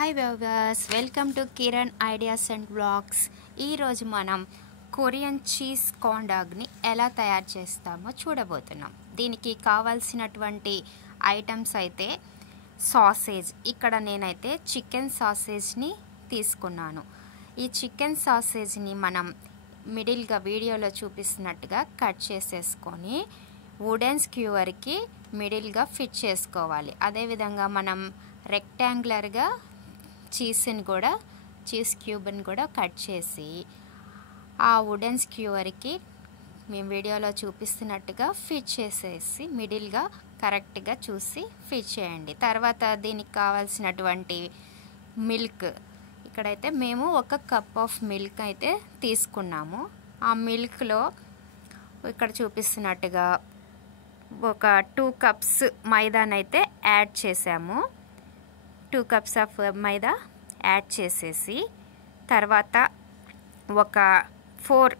Hi viewers, welcome to Kiran ideas and blogs. ఈరోజు మనం Korean cheese corn డాగ్ని ఎలా తయారు చేస్తామో చూడబోతున్నాం. దీనికి కావాల్సినటువంటి ఐటమ్స్ అయితే సాసేజ్. ఇక్కడ నేనైతే చికెన్ సాసేజ్ని తీసుకున్నాను. ఈ చికెన్ సాసేజ్ని మనం మిడిల్గా వీడియోలో చూపిస్తున్నట్టుగా కట్ చేసేసుకొని వుడెన్ స్క్యూవర్కి మిడిల్గా ఫిట్ చేసుకోవాలి. అదేవిధంగా మనం రెక్టాంగులర్గా చీజ్ క్యూబ్ని కూడా కట్ చేసి ఆ వుడెన్ స్క్యూవర్కి మేము వీడియోలో చూపిస్తున్నట్టుగా ఫిట్ చేసేసి మిడిల్గా కరెక్ట్గా చూసి ఫిట్ చేయండి. తర్వాత దీనికి కావాల్సినటువంటి మిల్క్, ఇక్కడైతే మేము 1 కప్ ఆఫ్ మిల్క్ అయితే తీసుకున్నాము. ఆ మిల్క్లో ఇక్కడ చూపిస్తున్నట్టుగా ఒక 2 కప్స్ మైదానైతే యాడ్ చేసాము. 2 కప్స్ ఆఫ్ మైదా యాడ్ చేసేసి తర్వాత ఒక 4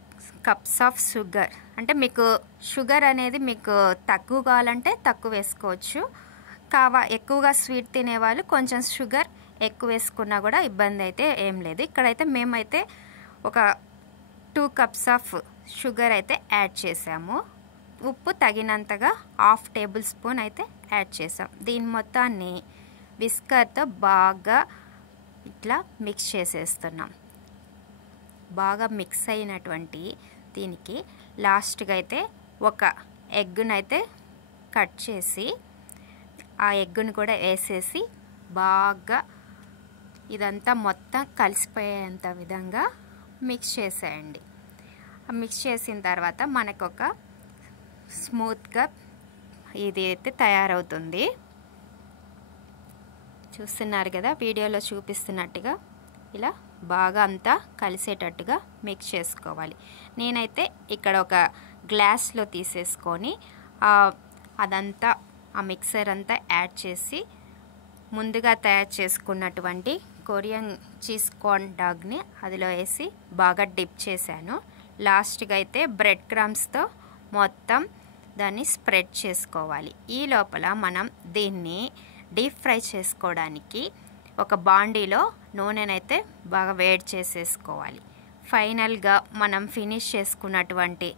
కప్స్ ఆఫ్ షుగర్, అంటే మీకు షుగర్ అనేది మీకు తక్కువ కావాలంటే తక్కువ వేసుకోవచ్చు. ఎక్కువగా స్వీట్ తినేవాళ్ళు కొంచెం షుగర్ ఎక్కువ వేసుకున్నా కూడా ఇబ్బంది అయితే ఏం లేదు. ఇక్కడైతే మేమైతే ఒక 2 కప్స్ ఆఫ్ షుగర్ అయితే యాడ్ చేసాము. ఉప్పు తగినంతగా 1/2 టేబుల్ స్పూన్ అయితే యాడ్ చేసాం. దీని మొత్తాన్ని విస్కర్తో బాగా ఇట్లా మిక్స్ చేసేస్తున్నాం. బాగా మిక్స్ అయినటువంటి దీనికి లాస్ట్గా అయితే ఒక ఎగ్గును అయితే కట్ చేసి ఆ ఎగ్గును కూడా వేసేసి బాగా ఇదంతా మొత్తం కలిసిపోయేంత విధంగా మిక్స్ చేసేయండి. మిక్స్ చేసిన తర్వాత మనకు ఒక స్మూత్గా ఇది అయితే తయారవుతుంది. చూస్తున్నారు కదా, వీడియోలో చూపిస్తున్నట్టుగా ఇలా బాగా అంతా కలిసేటట్టుగా మిక్స్ చేసుకోవాలి. నేనైతే ఇక్కడ ఒక గ్లాస్లో తీసేసుకొని అదంతా ఆ మిక్సర్ అంతా యాడ్ చేసి ముందుగా తయారు చేసుకున్నటువంటి కొరియన్ చీజ్ కార్న్ డాగ్ని అందులో వేసి బాగా డిప్ చేశాను. లాస్ట్గా అయితే బ్రెడ్ క్రమ్స్తో మొత్తం దాన్ని స్ప్రెడ్ చేసుకోవాలి. ఈ లోపల మనం దీన్ని డీప్ ఫ్రై చేసుకోవడానికి ఒక బాండీలో నూనెనైతే బాగా వేడి చేసేసుకోవాలి. ఫైనల్గా మనం ఫినిష్ చేసుకున్నటువంటి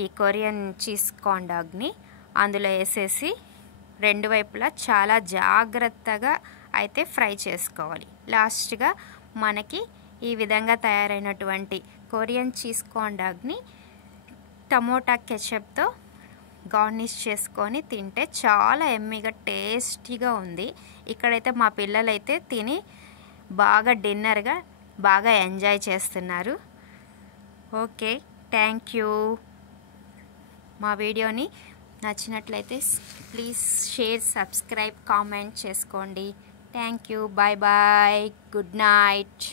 ఈ కొరియన్ చీజ్ కార్న్ డాగ్ని అందులో వేసేసి 2 వైపులా చాలా జాగ్రత్తగా అయితే ఫ్రై చేసుకోవాలి. లాస్ట్గా మనకి ఈ విధంగా తయారైనటువంటి కొరియన్ చీజ్ కార్న్ డాగ్ని టమోటా కెచప్తో గార్నిష్ చేసుకొని తింటే చాలా ఎమ్మీగా టేస్టీగా ఉంది. ఇక్కడైతే మా పిల్లలైతే తిని బాగా డిన్నర్గా బాగా ఎంజాయ్ చేస్తున్నారు. Okay, thank you. మా వీడియోని నచ్చినట్లయితే ప్లీజ్ షేర్, సబ్స్క్రైబ్, కామెంట్ చేసుకోండి. Thank you. Bye bye. Good night.